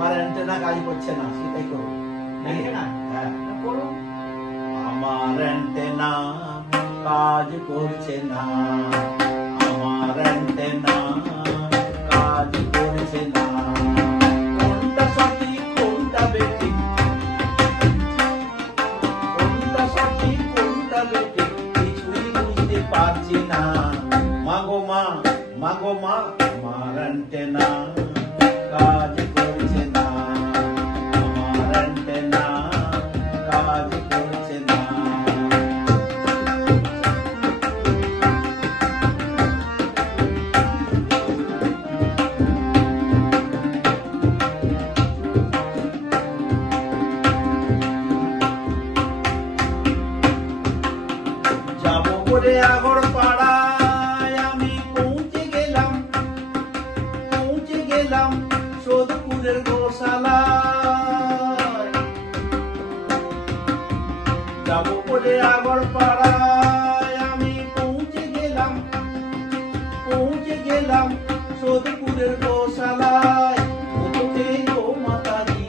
আমার অ্যান্টেনা কাজ করছে না, সেটাই করো। অ্যান্টেনা? হ্যাঁ, করো। আমার অ্যান্টেনা কাজ করছে না, আমার অ্যান্টেনা কাজ করছে না। কোনটা সঠিক কোনটা বেঠিক, কোনটা সঠিক কোনটা বেঠিক কিছুই বুঝতে পারছি না। মাগো মা, মাগো মা, আমার অ্যান্টেনা কাজ করছে না, আমার অ্যান্টেনা কাজ করছে না। যাবো বলে আগরপাড়ায় আমি পৌঁছে গেলাম, পৌঁছে গেলাম সোদপুরের গোশালায়। যাবো বলে আগরপাড়ায় আমি পৌঁছে গেলাম, পৌঁছে গেলাম সোদপুরের গোশালায়। দুটোতে গো মাতাজি,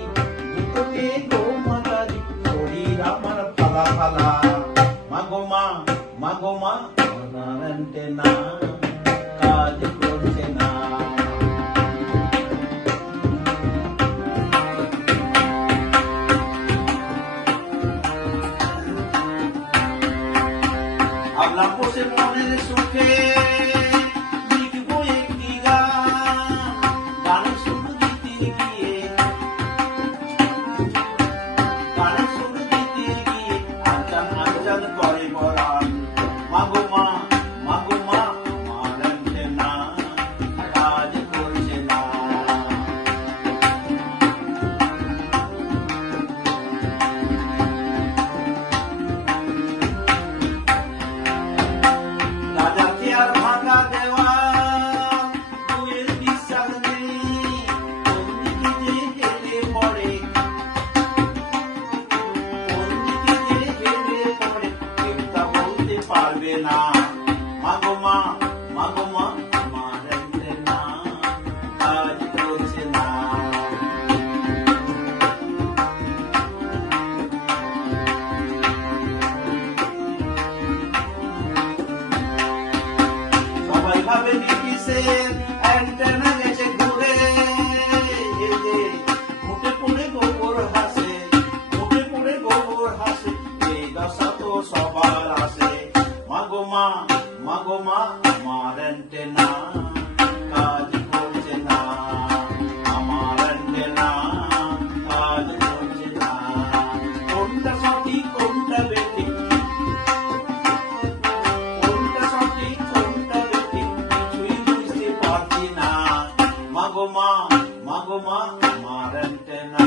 দুটোতে গো মাতাজি, শরীর আমার ফালা ফালা। মাগো মা, মাগো মা, আমার অ্যান্টেনা কাজ করছে না। ভাবলাম বসে মনের সুখে লিখবো একটি গান, গানের সুর দিতে গিয়ে, গানের সুর দিতে গিয়ে আনচান আনচান করে পরাণ। মাগো মা, মাগো মা, আমার অ্যান্টেনা কাজ করছে না। রাজাকে আর ভাঙা দেওয়াল, দুয়ের বিশ্বাস নেই কোন দিকে যে হেলে পড়ে, কোন দিকে যে হেলে পড়ে কেউ তা বলতে পারবে না। মাগো মা, মাগো মা, আমার অ্যান্টেনা কাজ করছে না। সবাই ভাবে ব্রিটিশের অ্যান্টেনা গেছে ঘুরে, এতে মুখে পড়ে গোবর হাসে, মুখে পড়ে গোবর হাসে, এই দশা তো সবার আসে। মাগো মা, মাগো মা, আমার অ্যান্টেনা কাজ করছে না, আমার অ্যান্টেনা কাজ করছে না। কোনটা সঠিক কোনটা বেঠিক, কোনটা সঠিক কোনটা বেঠিক কিছুই বুঝতে পারছি না। মাগো মা, মাগো মা, আমার অ্যান্টেনা